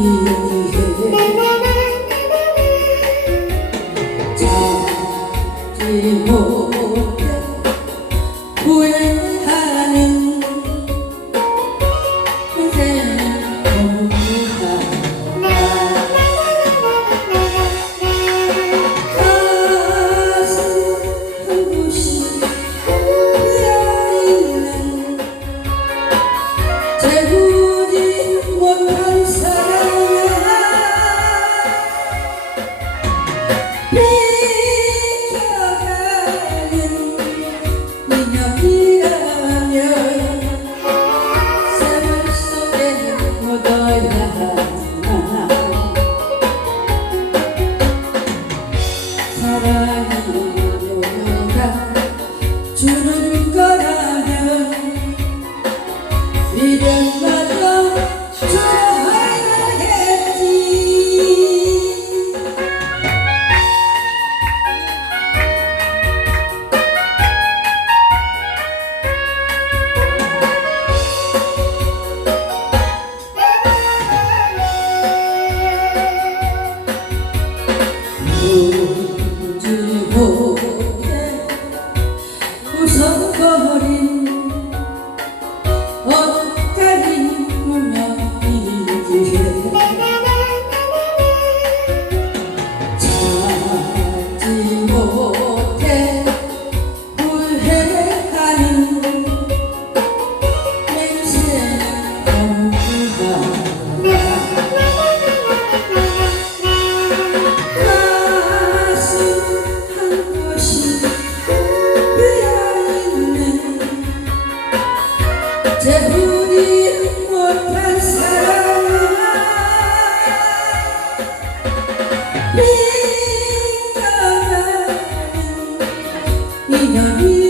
위해. 잡지 못 사랑하는 모두가 주는 거라면 믿어 Là